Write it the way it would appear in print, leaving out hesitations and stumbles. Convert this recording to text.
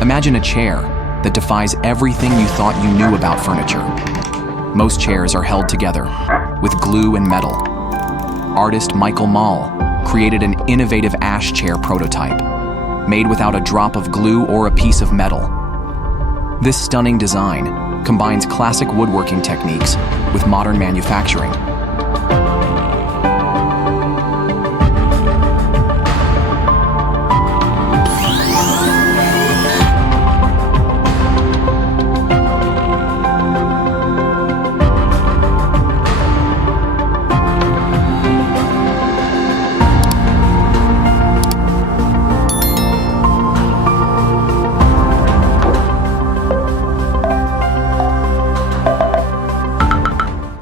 Imagine a chair that defies everything you thought you knew about furniture. Most chairs are held together with glue and metal. Artist Michael Mahle created an innovative ash chair prototype, made without a drop of glue or a piece of metal. This stunning design combines classic woodworking techniques with modern manufacturing.